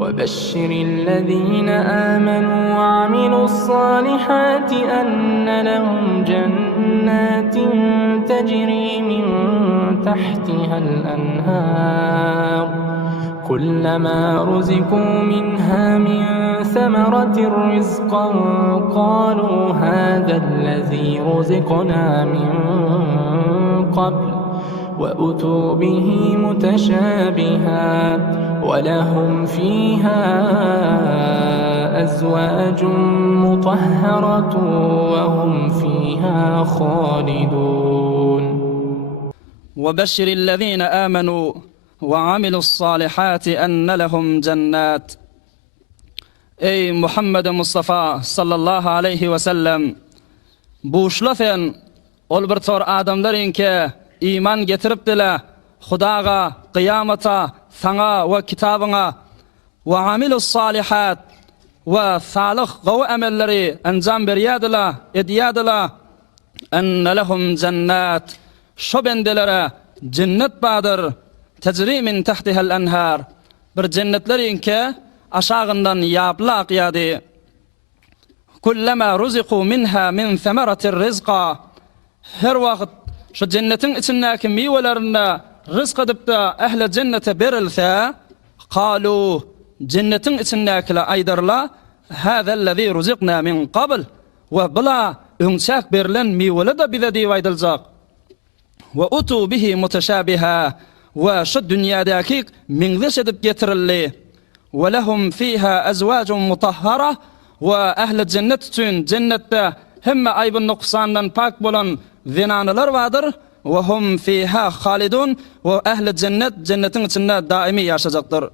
وبشر الذين آمنوا وعملوا الصالحات أن لهم جنات تجري من تحتها الأنهار كلما رزقوا منها من ثمرة رزقا قالوا هذا الذي رزقنا من قبل وأتوا به متشابها ولهم فيها أزواج مطهرة وهم فيها خالدون وبشر الذين آمنوا وعملوا الصالحات أن لهم جنات. Ey Muhammed Mustafa sallallahu aleyhi ve sellem, buşlafen ol bir tor adamlarınki iman getiripdiler Hudaga, qiyamata, sana ve kitabına ve amilus salihat ve salih gav amelleri anjam beriyadilar, ediyadilar. Enne lehum cennat, şu bendelere cennet badır, tecri min tahtihal enhar, bir cennetlerinki aşağından yapılı aqyadi. Kullama ruziqu minha min semeratir rizqa, her vakit şu cennetin içindeki meyvelerine rızk edip de ehle cennete berilse, qalu, cennetin içindekiler aydarla, hâzellezî ruzikna min qabl, ve bila öňçäk berilen meyvele de bize diýip aýdylajak. Ve utu bihi muteşabiha, ve şu dünyadaki miňzeş edip getirildi. Ve lehum fiha azwajun mutahhara, ve ehle cennet üçün cennette hemme aybın nuksandan pak bolan zinanalar vardır. Ve hum fiha halidun, ve ehle cennet cennetin içinde daimi yaşayacaktır.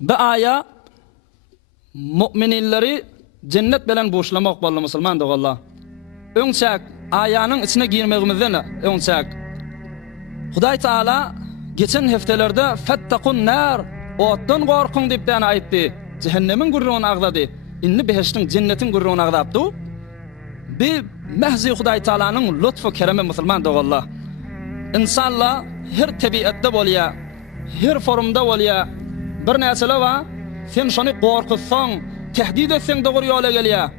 Bu aya müminleri cennet bilen boşlamak bolly musulman dogallar. Öňçäk ayanın içine girmegimizden öňçäk Hudaý Taala geçen heftelerde fettakun nar, otdan gorkun diýip däne aýtdy. Cehennemin gurrugyny agdady. Inni behiştiň cennetin gurrugyny agdapdy. Bir mehzi Hudaý Taalanyň lütfü keremi musulman dogallar. İnsanlar her tabiatda bolýar, her formda bolýar. Bir näçeler var, sen şonu gorkutsaň, tehdid etseň dogry ýola gelýär.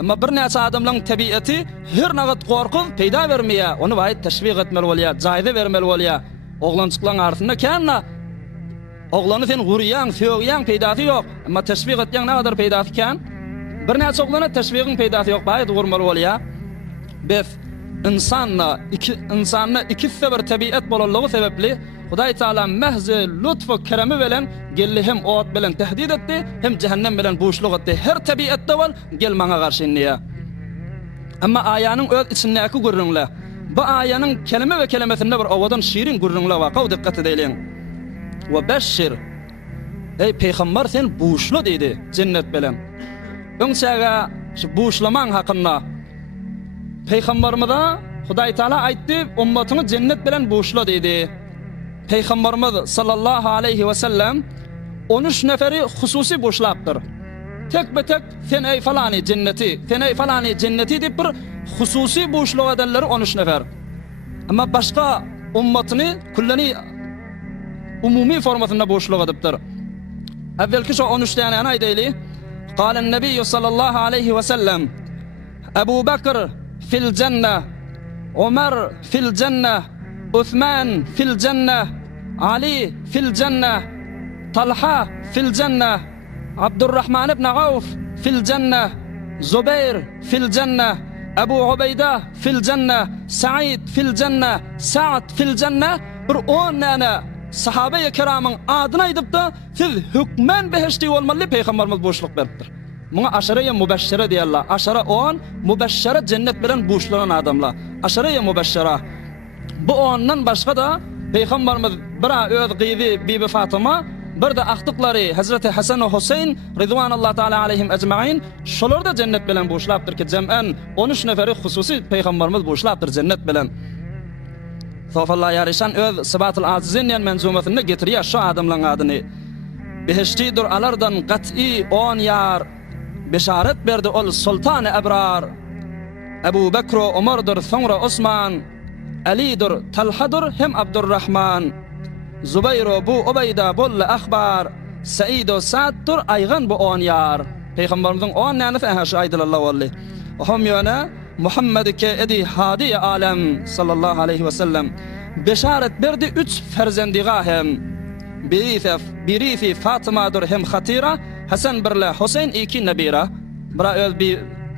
Amma bir näçe adamlaryň tabiaty her nagat gorkup peýda bermeýär. Onu waýt teşwik etmeli bolýar, jaýda bermeli bolýar. Oglançyklaryň artynda känna. Oglany sen gurýan, söýýän peýdasy ýok, amma teşwik etýän nagadar peýdasy kän. Bir näçe oglana teşwigiň peýdasy ýok, baýdy gurmaly bolýar. Biz insanyna iki sefer tabiat bolanlygy sebepli Hudaý Taala mehzi lütfü keremi bilen gelli hem ot bilen tehdid etdi, hem cehennem bilen boşluk etdi. Her tabiatda bol gel maňa garşy inniýär. Amma ayanyň öz içindäki gurrunla, bu ayanyň kelime we kelimesinde bir owadan şirin gurrunla wa gaw dikkat edeýin. Ve beşşir, ey peýgamber sen boşlu diýdi cennet bilen. Öňçäge şu boşlamaň hakynda Peygamberimize Hudaý Taala aýtdy, ummatyny cennet bilen boşlu diýdi. Peygamberimiz sallallahu aleyhi ve sellem 13 neferi hususi boşlapdyr. Tek betek sen ey falany cenneti, sen ey falany cenneti diýip bir hususi boşluk edenleri 13 nefer. Ama başka ummatyny kullany umumi formatynda boşluk edipdir. Evvelki şu 13 tane aýdyly. Qala an-nabiy sallallahu aleyhi ve sellem: Ebu Bekir fil cenne, Ömer fil cenne, Uthman fil cenne, Ali fil cenne, Talha fil cenne, Abdurrahman ibn Auf fil cenne, Zubeyr fil cenne, Ebu Ubeyda fil cenne, Sa'id fil cenne, Sa'd fil cenne. Bir 10 nane sahabe-i kiramyň adyny aýdypdy, siz hükmen behişti bolmaly peýgamberimiz boşluk beripdir. Muňa aşara-y mubeşşere diýerler. Aşara 10 mubeşşere cennet bilen boşlanan adamlar. Aşara-y mubeşşere. Bu 10'dan başga da peýgamberimiz bir öz gyzy Bibi Fatıma, bir de akdyklary Hazreti Hasan we Husayn ridwanullah taala aleyhim ecmaîn, şolar da cennet bilen boşlapdyr ki cem'en 13 neferi hususi peýgamberimiz boşlapdyr cennet bilen. Sofallah yarışan öz Sıbatul Azizin ýan menzumatyny getirýär şu adamlaryň adyny. Behiştidir alardan qat'i 10 ýar beşaret berdi ol Sultan-ı Ebrar. Ebu Bekr ve Ömer'dir, sonra Osman, Ali'dir, Talha'dır hem Abdurrahman. Zubayro bu Ubayda bolla akhbar Said o Sa'ddur aygan bu 10 yar. Peygamberimizin 10 nanesi ahşa aydılallah vallahi. Hom yana Muhammed ke edi hadi alem sallallahu aleyhi ve sellem beşaret berdi 3 ferzendiga hem birisi Fatımadır hem Hatira Hasan birle Hüseyin 2 nabira bira öz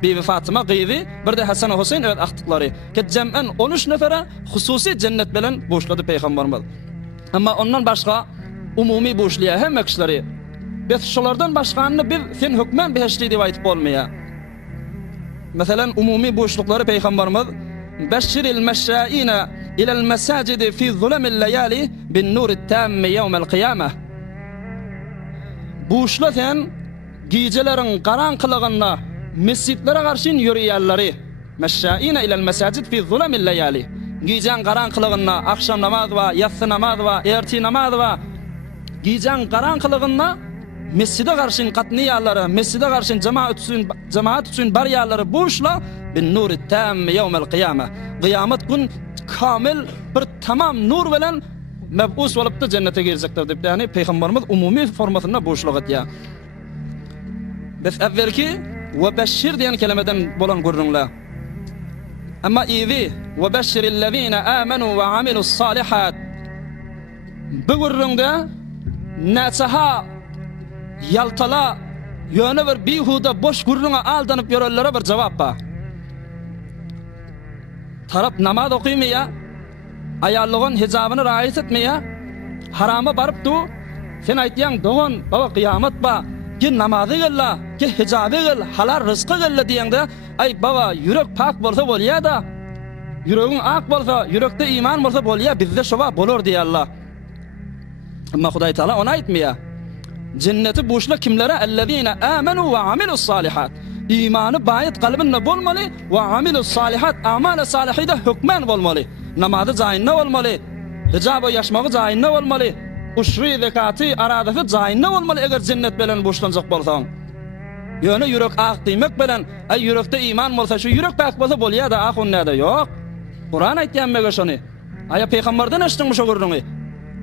bir Fatıma qizi bir de Hasan Hüseyin öz aktıkları ke cem'en 13 nefere hususi cennet bilen boşladı Peygamberimiz. Ama ondan başka umumi boşluya hem kişileri biz şolardan başkanını bir sen hükmen beşli diye aytıp olmaya. Mesela umumi boşlukları Peygamberimiz beşşiril meşşaina ila'l mesacidi fi zulamil layali bin nurit tam yevmel kıyamah. Boşla sen gecelerin karanlığında mescitlere karşı yürüyenleri meşşaina ila'l mesacid fi zulamil layali. Gecen karanlığında akşam namaz va, yatsı namaz va, erti namaz va. Gecen karanlığında mescide karşı katniyaları, mescide karşı cemaat için bariyarları boşla bin nuri tam yevmel kıyamah. Kıyamet gün kamil bir tamam nur bilen meb'us olup da cennete girecektir dep. Yani Peygamberimiz umumi formasında boşluk etya. Biz evvelki ve beşşir diyen kelimeden bolan görünler. Ama izi ve beşşirillezine amenu ve amilus salihat. Bu göründe nesaha yaltala yöne bir bihuda boş gurruna aldanıp yörellere bir cevap ba. Tarap namaz okuymaya, ayarlığın hicabını rahat etmeye, harama barıp du, sen aytyan doğun, baba kıyamet ba, ki namazı gella, ki hicabı gel, halal rızkı gella diyende, ay baba yürek pak bolsa bolya da, yüreğin ak bolsa, yürekte iman bolsa bolya, bizde şova bolur diye Allah. Ama Huday Teala ona aytmaya. Cenneti boşla kimlere? Ellezine amenu ve amilus salihat. İmanı bayit kalbinle bolmalı ve amilus salihat. Amale salihide hükmen bolmalı. Namazı zayinne olmalı. Hicabı yaşmağı zayinne olmalı. Uşri zekatı aradası zayinne olmalı eğer cennet bilen boşlanacak bolsan. Yöne yürek ak demek bilen ay yürekte iman bolsa şu yürek bak bolsa bolya da ak onnada yok. Kur'an aytgan mege şonu. Aya peygamberden açtın şu görünü.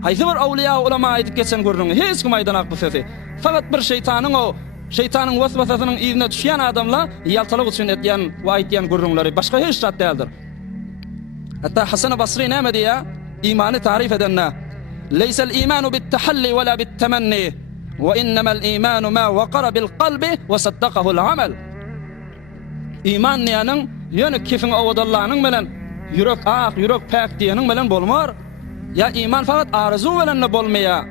Haysi bir awliya ulama aytıp geçen görünü. Hiç kim aydan ak bu sesi. Fakat bir şeytanın vasvasasının izine düşen adamla yaltalık için etyen ve aytyan görünüleri başka hiç şart değildir. Hatta Hasan Basri ne diye imanı tarif edenler. Leysel imanu bit tahalli ve la bit temenni ve innemel imanu ma vakara bil kalbi ve saddakahu'l amel. İman niyanın yönü kifin avadallahının bilen yürek ak, yürek pak diyenin bilen bolmar. Ya iman fakat arzu bilen bolmaya.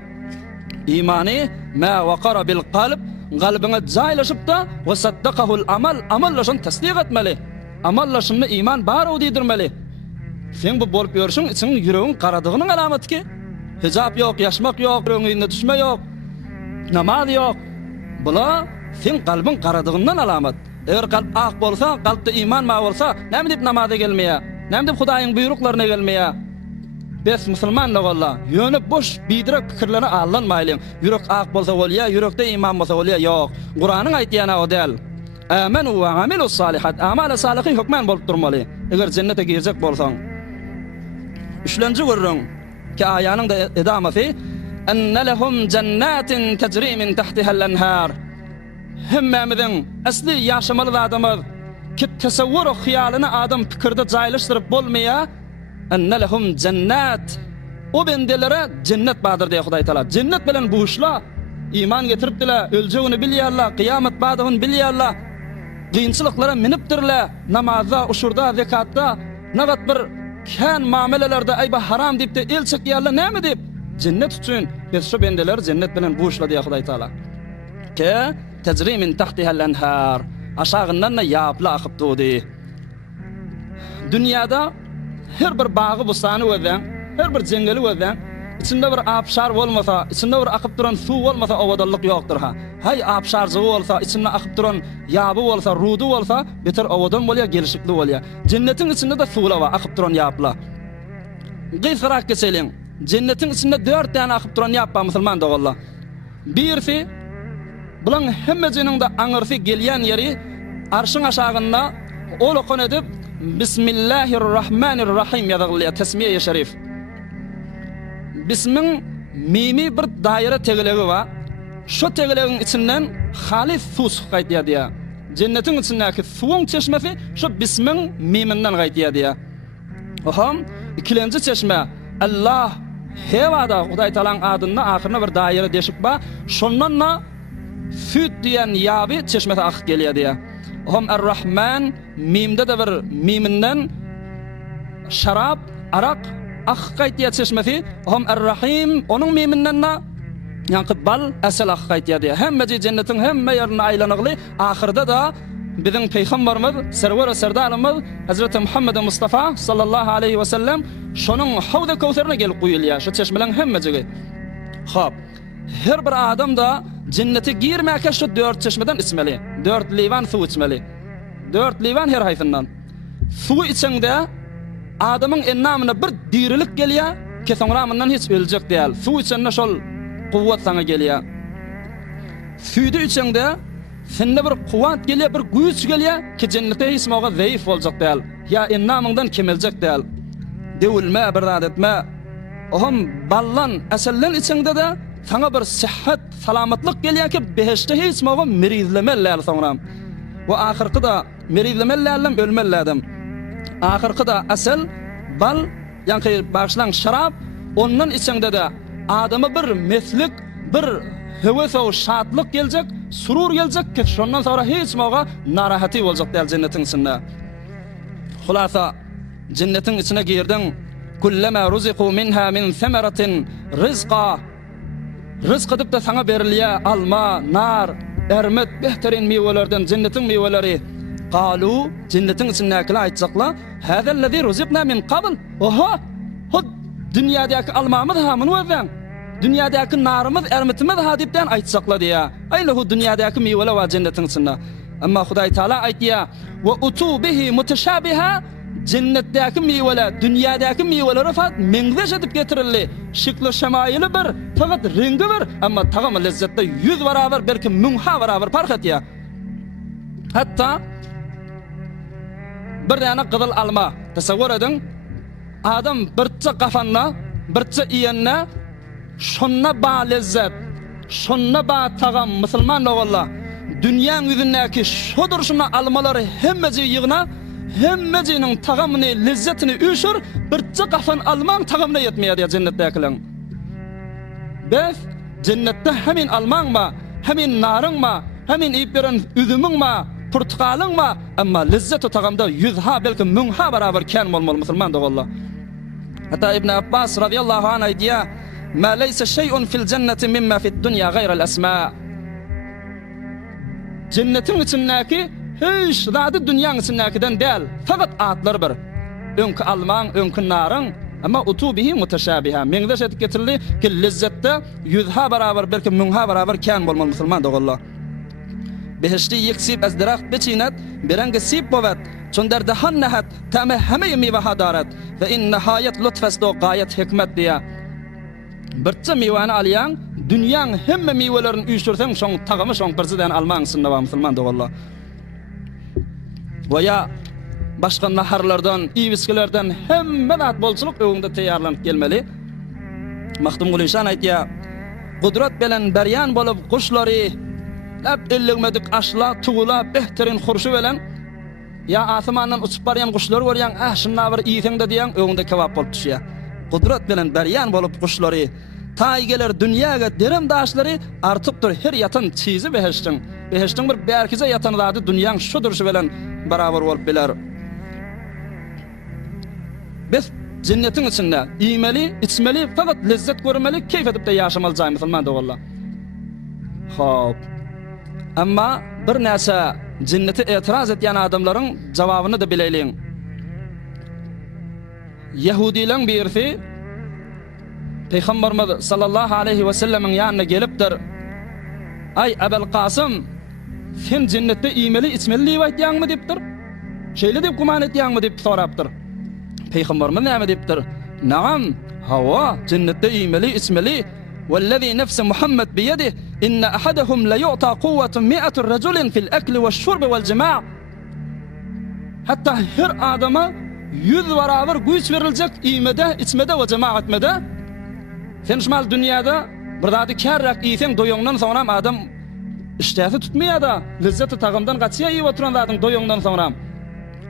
İmanı ma vakara bil kalb, kalbine caylaşıp da ve saddakahu'l amel, amellaşın tasdik etmeli. Amellaşın iman bar o dedirmeli. Sen bu bolup görüşün için yüreğin karadığının alameti ki. Hicap yok, yaşmak yok, yüreğine düşme yok. Namaz yok. Bula sen kalbin karadığından alamet. Eğer kalp ak bolsa, kalpte iman ma olsa, nem dip namaza gelmeye, nem dip Hudaýyň buyruklarına gelmeye. Biz musulmanlar valla, yönü boş bidirek fikirlerine allanmayalım. Yürek ak bolsa bolya, yürekte iman bolsa bolya yok. Kur'an'ın aytýana o del. Amenu ve amilus salihat. Amale salihi hükmen bolup durmaly. Eger cennete girecek bolsaň. Üçlenji görüň ki aýanyň da edamasy enne lehum cennetin tecri min tahtiha'l enhar. Hemmemizin asli yaşamalı adamız ki tasavvur hiyalyny adam pikirde jaýlaşdyryp bolmaya enne lehum cennet. O bendelere cennet bardyr diýe Hudaý Taala. Cennet bilen buýuşla iman getiripdiler, öljeğini bilýärler, kıyamet badygyny bilýärler. Gynçylyklara minipdirler, namazda, uşurda, zekatda, nagat bir kan muamelelerde ayba haram diýip de el çekýärler näme diýip cennet üçin biz şu bendeler cennet bilen buýuşla diýe Hudaý Taala. Ke tecri min tahtiha'l enhar. Aşağından da yapla akıp doğdu. Dünyada her bir bağı bostany öden, her bir jengeli öden, içinde bir apşar olmasa, içinde bir akıp duran su olmasa ovadallık yoktur ha. Hay apşarcı olsa, içinde akıp duran yabı olsa, rudu olsa, beter ovadan bolya, gelişikli bolya. Cennetin içinde de sular var, akıp duran yapla. Gysrak geçelim. Cennetin içinde 4 tane akıp duran yapma musulman da valla. Birisi bulan hemmecinin de aňyrsy gelýän yeri arşyň aşagynda ol okun edip Bismillahirrahmanirrahim ýazylýar tesmiye şerif. Bismin mimi bir daire tegelegi var. Şu tegelegin içinden halis su qaytıyor diye. Cennetin içindeki suyun çeşmesi şu bismin miminden qaytıyor diye. Oham ikinci çeşme Allah hevada Huday Talan adında ahirine bir daire deşik ba. Şondanla süt diyen yabi çeşmesi akıp geliyor diye. Oham Er-Rahman mimde de bir miminden şarap, arak akıp qaytıyor çeşmesi. Oham Er-Rahim onun miminden de yankı bal asal akıp qaytıyor diye. Hemme cennetin hemme yerine aylanıqlı ahirde da bizim peygamberimiz, server-i serdarımız Hazreti Muhammed Mustafa sallallahu aleyhi ve sellem şonun Havd-ı Kevserine gelip koyuluyor. Şu çeşmelerin hemmecigi. Hop. Her bir adam da cennete girmeye şu 4 çeşmeden içmeli. 4 livan su içmeli. 4 livan her hayfından. Su içinde adamın ennamına bir dirilik geliyor ki sonramından hiç ölecek değil. Su içinde şol kuvvet sana geliyor. Suyu içinde sende bir kuvvet geliyor, bir güç geliyor ki cennete hiç moğa zayıf olacak değil. Ya ennamından kemelecek değil. Devulme, bir adetme. Ohum ballan, asallan içinde de sana bir sıhhat, salamatlık geliyor ki beheşte hiç moğa merizlemeler sonram. Ve ahirki da merizlemelerle ölmelerdim. Ahirki da asal, bal, yani başlan şarap, onun içinde de adamı bir meslik, bir heves o şatlık gelecek, surur gelecek ki şondan sonra hiç moğa narahati olacak değil cennetin içinde. Hulasa cennetin içine girdin. Kullama ruziqu minha min semeratin rizqa. Rızk edip de sana veriliye alma, nar, ermet, behterin meyvelerden cennetin meyveleri. Qalu cennetin içindekiler aytacaklar. Hâzellezî ruziqna min qabl. Oha! O dünyadaki almamız ha bunu vezen. Dünyadaki narımız, ermetimiz hadipten aytacaklar diye. Ayla hu dünyadaki meyveler var cennetin içinde. Ama Huday Teala aytiya ve utu bihi muteşabiha. Cennetteki meyveler, dünyadaki meyveleri fat mengzeş edip getirildi. Şıklı şemaili bir, fakat rengi bir, ama tağımı lezzette 100 beraber, belki 1000 beraber fark etiyor. Hatta bir tane kızıl alma, tasavvur edin, adam birçe kafanla, birçe iyenle, şonna bağ lezzet, şonna bağ tağım, Müslüman da valla, dünyanın yüzündeki şu duruşuna almaları hemmeci yığına, hemmecinin tağamını, lezzetini üşür, birçe kafan alman tağamına yetmeye diye cennettekilerin. Biz cennette hemin alman mı, hemin narın mı, hemin iplerin üzümün mü, portakalın mı, ama lezzeti tağamda 100 belki 1000 beraber ken olmalı Müslüman da valla. Hatta İbn Abbas radıyallahu anh diye ma leyse şey'un fil cenneti mimma fid dünya gayra'l esma. Cennetin içindeki hiç zaten dünyanın içindekinden değil. Fakat adlar bir. Önkü alman, önkü narın. Ama utu bihi muteşabiha. Mengdeş etip getirildi ki lezzette 100 beraber, belki 1000 beraber ken olmalı Müslüman da Allah. Behişti yeksip az dirakt beçinet, birengi sip bovet. Çönder dehannehat, tame heme meyve hadaret. Ve in nihayet lütfest o gayet hikmet diye. Birçe meyveni alayan, dünyanın hemme meyvelerini uyuştursan, şon tağımı şon birçeden alman sınıva var Müslüman da Allah. Veya başka naharlardan, iviskilerden hemme dat bolçuluk öğünde teyarlanıp gelmeli. Mahtum Gülüşan aytya, kudret bilen beryan bolup kuşları, lep illigmedik aşla, tuğula, behterin kurşu bilen, ya asmandan uçup barayan kuşları görüyen, ah şunna bir iyisinde diyen öğünde kevap bolup düşüyor. Kudret bilen beryan bolup kuşları, taygeler dünyaya derim daşları artıktır her yatan çizi beheştin. Beheştin bir berkize yatan dadı dünyanın şu duruşu bilen beraber olup biler. Biz cennetin içinde yemeli, içmeli, fakat lezzet görmeli, keyif edip de yaşamalı cay Müslüman da valla. Hop. Ama bir nese cenneti etiraz etyen adamların cevabını da bileyleyin. Yahudilerin birisi Peygamberimiz sallallahu aleyhi ve sellemin yanına gelipdir. Ay Ebel Kasım, sen cennette yemeli, içmeli rivayet yan mı deyiptir? Şeyle deyip kuman et yan mı deyip soraptır. Peygamberimiz ne mi deyiptir? Naam, hava, cennette yemeli, içmeli. Vellezî nefsi Muhammed biyedih, inne ahadahum la yu'ta kuvvetun 100 raculin fil ekli ve şurbi vel cima'. Hatta her adama 100 beraber güç verilecek yemede, içmede ve cemaat etmede. Sen şumal dünyada bir zady kärrak ýesen doýuňdan soňra adam iştäsi tutmaýar da, lezzeti tagymdan gaçýar ýyp oturan zadyň doýuňdan soňra.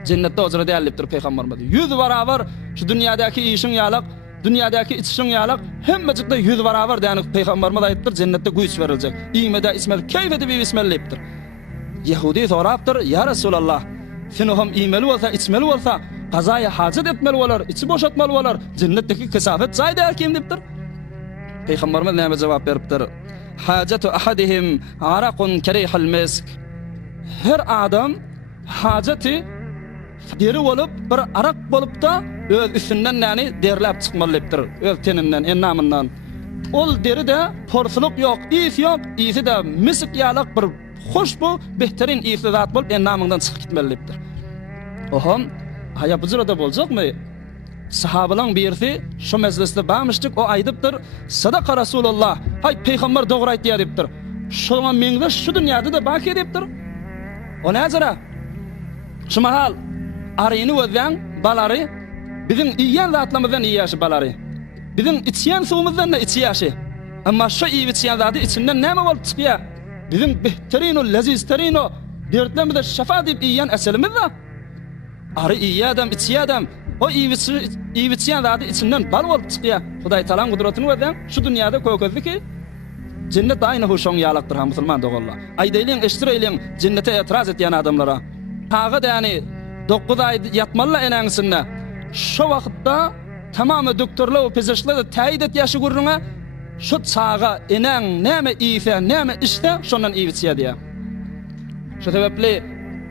Cennetde ojra dälipdir peýgamberimiz. 100 barabar şu dünýädäki işiň ýalyk, dünýädäki içişiň ýalyk hemmejikde 100 barabar dänik peýgamberimiz aýtdyr, cennetde güýç beriljek. Iýmede ismel keyfede bir ismellipdir. Yahudi sorapdyr, ya Resulallah, sen hem iýmeli bolsa, içmeli bolsa, gazaýa hajat etmeli bolar, içi boşatmaly bolar, cennetdeki kesafet zaýda kim dipdir? Peýgamberimiz näme jogap beripdir? Hajatu ahadihim araqun karihal misk. Her adam hajati deri bolup bir arak bolup da öz üstünden näni derläp çykmalypdyr, öz teninden, ennamyndan. Ol deri de porsuluk yok, ýys yok, ýysy de misk ýalyk bir hoşbu, behterin ýysy zat bolup ennamyndan çykyp gitmelidir. Oham haya bujurada boljakmy? Sahabalar birisi şu meclisde barmışdyk, o aýdypdyr, "Sadaka Rasulullah, hay peýgamber dogry aýtdy" diýipdir. Şoňa meňde şu dünýäde de baki diýipdir. O näzara? Şu mahal aryny wezän balary bizim iýen zatlamyzdan iýýäşi balary. Bizim içýän suwumyzdan da içýäşi. Amma şu iýitýän zady içinden näme bolup çykýar? Bizim behterino, lezizterino, dertlemizde şafa diýip iýýän eselimiz de. Ary iýýädem, içýädem, o iýitýän zady içinden bal bolup çykýar. Hudaý talan gudratyny wezän şu dünýäde kökezdi ki cennet aýna hoşoň ýalakdyr ha musulman dogalla. Aýdaýlyň eşdireýliň cennete etiraz etýän adamlara. Taga däni 9 ay yatmalı enäňsinde. Şu wagtda tamamy doktorlar we pezişler täýid etýäşi gurruna şu çağa enäň näme iýse, näme işte şondan iýitýär diýär. Şu sebäpli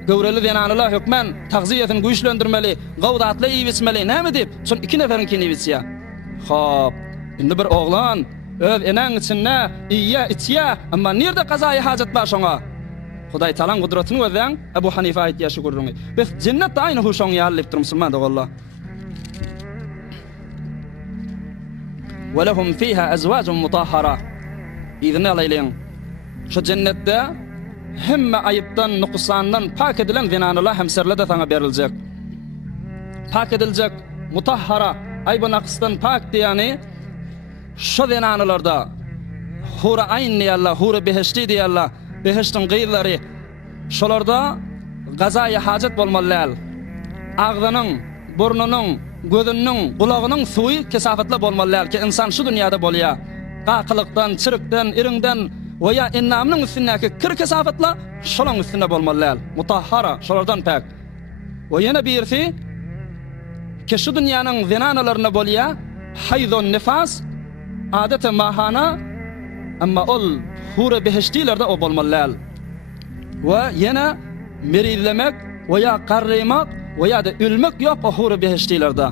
gowreli denanylar hökmen tagziýetini güýçlendirmeli, gowdatly iýitmeli, näme diýip şol 2 neferinkini iýitýär. Hop, indi bir oglan öz enäň içinde iýýä, içýär, amma nerede gazaýy hajat bar şoňa? Hudaý talan gudratyny wezän Ebu Hanifa aýtýaşy gurrungy. Biz cennet aýny hoşoň ýalypdyr musulman dogalla. Wa lahum fiha azwajun mutahhara. Iýdini alaýlyň. Şu cennetde hemme aýypdan, nuksandan pak edilen zinanylar hemserlerde sana beriljek. Pak ediljek, mutahhara, aýb bu naqsdan pak diýany şu zinanylarda hura ayn diýerler, hura behişti diýerler. Behiştin gıylary şolarda gazaýy hajat bolmalylar. Agzynyň, burnunyň, gözüniň, gulagynyň suwy kesafatla bolmalylar ki insan şu dünýäde bolýar. Gaqylykdan, çirikden, iriňden we ya ennamynyň üstündäki kir kesafatla şolaň üstünde bolmalylar. Mutahhara şolardan pak. We ýene birisi ki şu dünýäniň zinanalarına bolýar, haýzon nifas, adete mahana, amma ol hura behiştilerde o bolmalylar. Ve yana merizlemek ve ya qarrymak ve ya da ölmek yok o hura behiştilerde.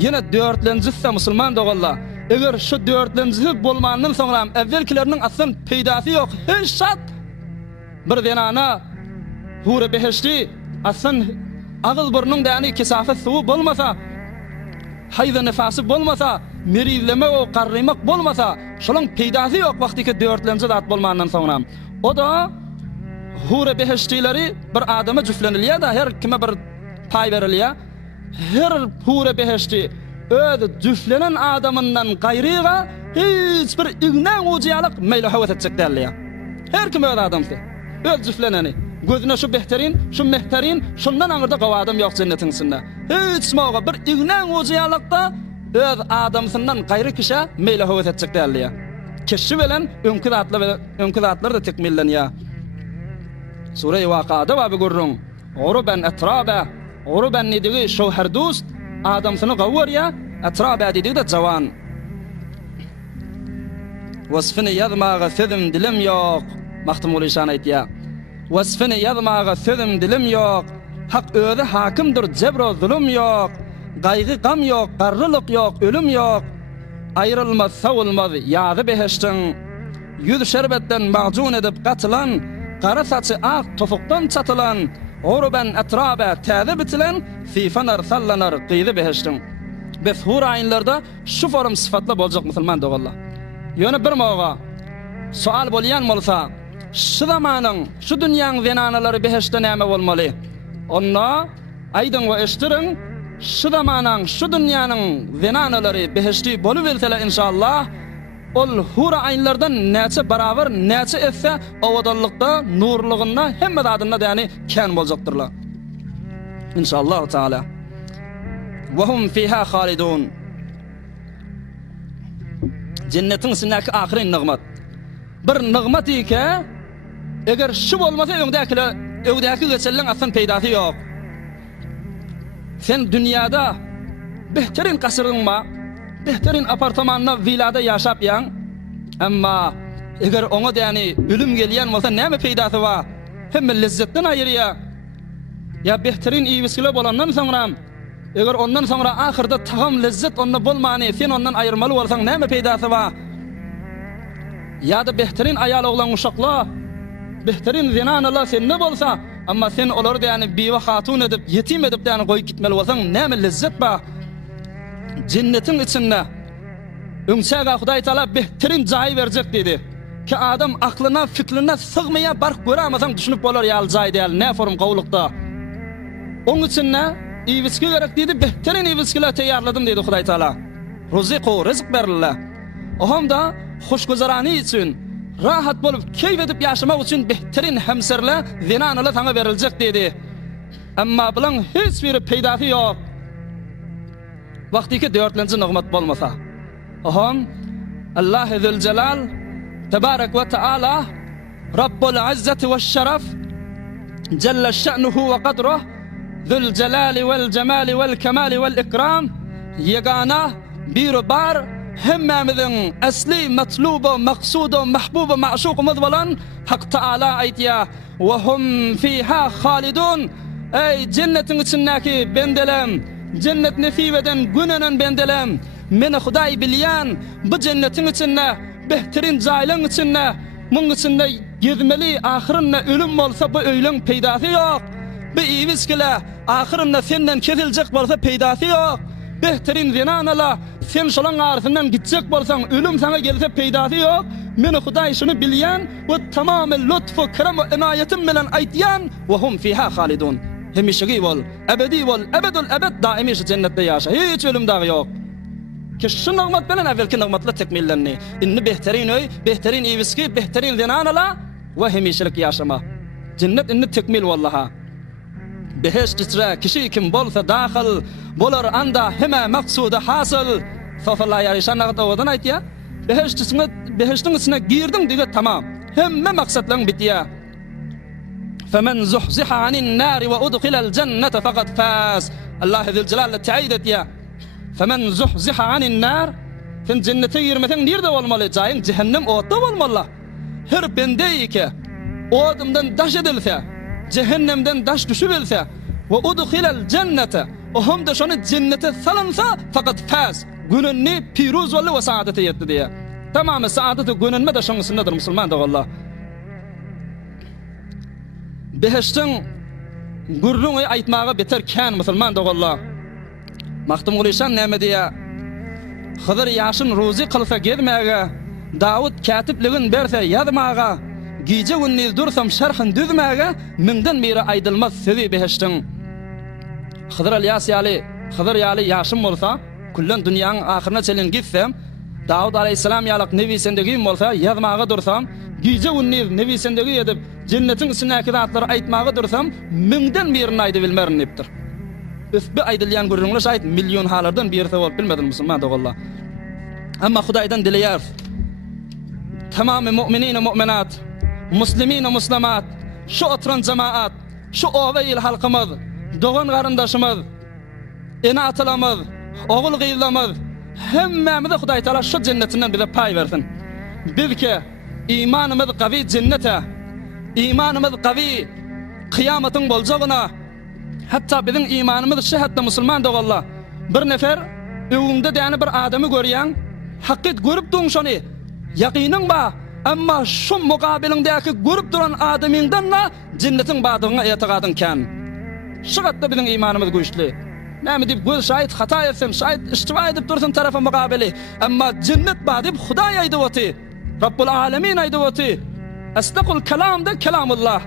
Yana dörtlenjisi musulman dogalla. Eger şu dörtlenjisi bolmanyň soňra evvelkileriniň aslan peýdasy yok. Hiç şat bir denana hura behişti aslan agyz burnuň däni kesafet suwy bolmasa, haýza nifasy bolmasa, merizleme o qarrymak bolmasa, şolaň peýdasy yok wagtyki dörtlenji zat bolmandan soňra. O da hura behiştileri bir adama jüflenilýär da her kime bir pay berilýär. Her hura behişti öz jüflenen adamyndan gaýryga hiç bir ignan ujalyk meýle howat etjek dälýär. Her kim öz adamsy, öz jüfleneni, gözüne şu behterin, şu mehterin, şundan aňyrda gawa adam ýok jennetiň içinde. Hiç maga bir ignan ujalykda öz adamsyndan gaýry kişe meýle howat etjek dälýär. Kişi bilen öňkü zatlar da tekmillenýär. Sure-i Vaka'da baby gurrun. Uruban atraba, uruban nidigi şowherdust, adamsyny gawurya, atraba diýdi de jawan. Wasfini yazmaga sözüm dilim ýok. Mahtumul İşan aýtýar. Wasfini yazmaga sözüm dilim ýok. Hak özü hakimdir, jebro zulüm ýok. Gaýgy gam ýok, garrylyk ýok, ölüm ýok. Ayrılmaz, savulmaz, ýazy behiştiň. Yüz şerbetten macun edip gatylan, qara saçy ak tofukdan çatylan, uruban atraba täze bitilen, sifanar sallanar qyzy behiştiň. Biz hur aýnlarda şu form syfatla boljak musulman dogalla. Ýöne bir maga sual bolýan bolsa, şu zamanyň, şu dünýäň zenanalary behişde näme bolmaly? Onda aýdyň we eşdiriň şu zamanın, şu dünyanın zinanaları behişti boluverseler inşallah, ol hura aynlardan näçe barabar, näçe etse awadallıkda, nurluğunda hemme adında yani kän boljaktyrlar. İnşallah Teala. Ve hum fiha halidun. Cennetin içindeki ahirin nigmat. Bir nigmat ike, eger şu bolmasa öňdäki geçellen aslan peýdasy ýok. Sen dünyada behterin kasırınma, behterin apartamanna, vilada yaşap yan, amma eger ona da yani ölüm gelýän bolsa näme peýdasy var? Hemme lezzetten aýyrýar. Ya behterin iýbiskile bolandan soňra, eger ondan soňra ahyrda tagam lezzet onna bolmany, sen ondan aýyrmaly bolsaň näme peýdasy var? Ya da behterin aýal oglan uşaklar, behterin zinanalar sen ne bolsa, amma sen olary da yani biwa hatun edip, yetim edip da yani goýup gitmeli bolsaň näme lezzet bar? Cennetin içinde öňçäge Hudaý Taala behterin jaý berjek dedi. Ki adam aklına, fikrine sığmaya bark göramasan düşünüp bolar ýal jaý däl, ne form gowlukda. Onun için ne? İyiviski gerek dedi, behterin iyiviskiler teyarladım dedi Hudaý Taala. Ruziqu, rızık berillah. Oham da hoşguzarani için, rahat bolup, keyif edip yaşamak için behterin hemserle, zinanalar sana verilecek dedi. Amma bulan hiç biri peydafı yok. Vaktiki dörtlenci nigmat bolmasa. Oham, Allah-u Zülcelal, Tebarek ve Teala, Rabbul İzzeti ve Şeref, Celle şe'nuhu ve kadruh, Zül celali vel cemali vel kemali vel ikram, yegana bir bar hemmemizin asli matlubu maqsudu mahbubu ma'şuqumuz bolan Hak Taala aýtýar: "Ve hum fiha halidun." Ey cennetin içindäki bendelem, cennet nesip eden günenen bendelem, meni Hudaý bilýän bu cennetin içinde, behterin jaýlaryň içinde, muň içinde gezmeli ahirinde ölüm bolsa bu öýleň peýdasy ýok. Bu iýbiskile ahirinde senden keziljek bolsa peýdasy ýok. Behterin zinanala sen şolaň arasyndan gitjek bolsaň ölüm sana gelse peýdasy ýok. Meni Hudaý şunu bilýän we tamamy lütfü kerem we inayetim bilen aýtýan: "Ve hum fiha halidun." Hemişegi bol, ebedi bol, ebedul ebed daimi şu cennette yaşa. Hiç ölüm dağı yok. Ki şu nigmat bilen evvelki nigmatla tekmillenni. Inni behterin öy, behterin iýbiski, behterin zinanala we hemişelik yaşama. Cennet inni tekmil wallaha. Beheşt içre kişi kim bolsa dahil bolar anda heme maksuda hasıl. Sofala yarışan nagda odan aýtýar. Beheştin içine girdin dige tamam. Hemme maksatlaryň bitýär. Femen zuhziha anin nar ve udkhilal cennete faqad faz. Allah-u Zülcelal teýid etýär. Femen zuhziha anin nar, sen cennete girmesen nerede bolmaly? Jaýyň cehennem otda bolmaly. Her bendeyke odumdan daş edilse, cehennemden daş düşübilse ve udkhilal cennete, o hem de şonu cennete salansa fakat faz, gününni piruz boly we saadete ýetdi diýär. Tamamy saadete gününme de şoňsyndadyr musulman da Allah. Beheştin gurrunu aýtmagy beter kän musulman da Allah. Mahtum Gulişan näme diýär? Hyzyr ýaşyn ruzi kılsa gezmäge, Dawud katipligin berse ýazmaga, gije günniz dursam şerhin düzmäge, minden biri aýdylmaz sözi beheştin. Hyzyr ýaly ýaşym bolsa, kullan dünýäň ahyrına çelen gitsem, Dawud aleyhisselam ýalyk nebisendegi bolsa ýazmaga dursam, gije günniz nebisendegi edip cennetin içindäki zatlary aýtmaga dursam, minden birini aýdy bilmerin depdir. Üsbi aýdylýan gurrunlar şaýat milyon halardan birisi bolup bilmedim musulman da Allah. Amma Hudaýdan dileýär. Tamamy müminin we müminat, muslimin we muslimat, şu otran jemaat, şu owaýyl halkymyz, dogan garyndaşymyz, ene atalamyz, ogul gyýlamyz, hemmemize Hudaý Taala şu cennetinden bize pay bersin. Bizke imanymyz gawy cennete, imanymyz gawy kıyamatyň boljagyna, hatta bizim imanymyz şehatda musulman da Allah. Bir nefer öwünde däni bir adamy görýän, hakyt görüp duň şony. Yakynyň ba, amma şu mukabilindäki görüp duran adamyňdan cennetin badygyna etigadyň kän. Şu gatda bizim imanymyz güýçli. Näme diýip göz şaýat hata etsem, şaýat istiwa edip dursam tarafa mukabili, amma cennet ba diýip Hudaý aýdypty. Rabbul alamin aýdypty. Astaqul kalam da kalamullah.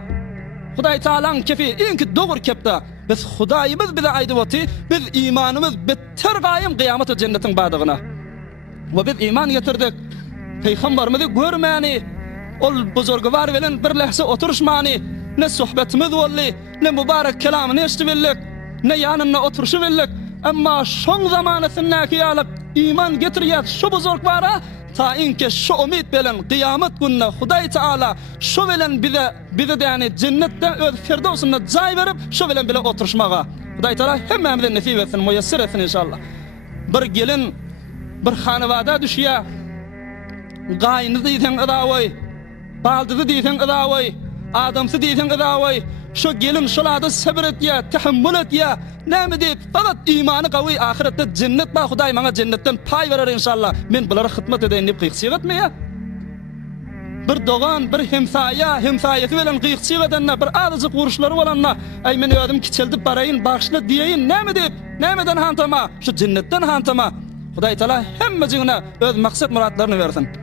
Hudaý Taala'nın kefi inki doğru kepta. Biz Hudaýymyz bize aýdypdy, biz imanymyz beter gaýym kıyamet we cennetin badygyna. Ve biz iman getirdik. Peygamberimizi görmäni, ol buzurgwar bilen bir lehse oturuşmany, ne sohbetimiz boldy, ne mübarek kelamyny eşdibildik, ne ýanyna oturuşy bildik. Amma şoň zamanasyndaky ýalyk iman getirýär şu buzurgwara ta inke şu umid bilen kıyamet gününe Hudaý Taala şu bilen bize yani cennetde öz firdowsuna jaý berip şu bilen bile oturuşmaga. Hudaý Taala hemmemizden nasip etsin, muyassir etsin inşallah. Bir gelin bir hanawada düşýär. Gaýny diýsen adawy, baldyzy diýsen adawy, adamsy diýsen adawy. Şu gelin şolada sabr etýär, tahammül etýär. Näme diýip, fakat imany gawy ahiretde cennet ba Hudaý maňa cennetten pay berer inşallah. Men bulara hyzmat edeýin diýip gyksyg etmeýär. Bir dogan, bir hemsaýaty bilen gyksyg edenler, bir azyk uruşlary bolanlar, ay men ödüm kiçeldip baraýyn, bagşla diýeýin, näme diýip, nämeden hantama, şu cennetten hantama. Hudaý Taala hemme jiňine öz maksat muratlaryny bersin.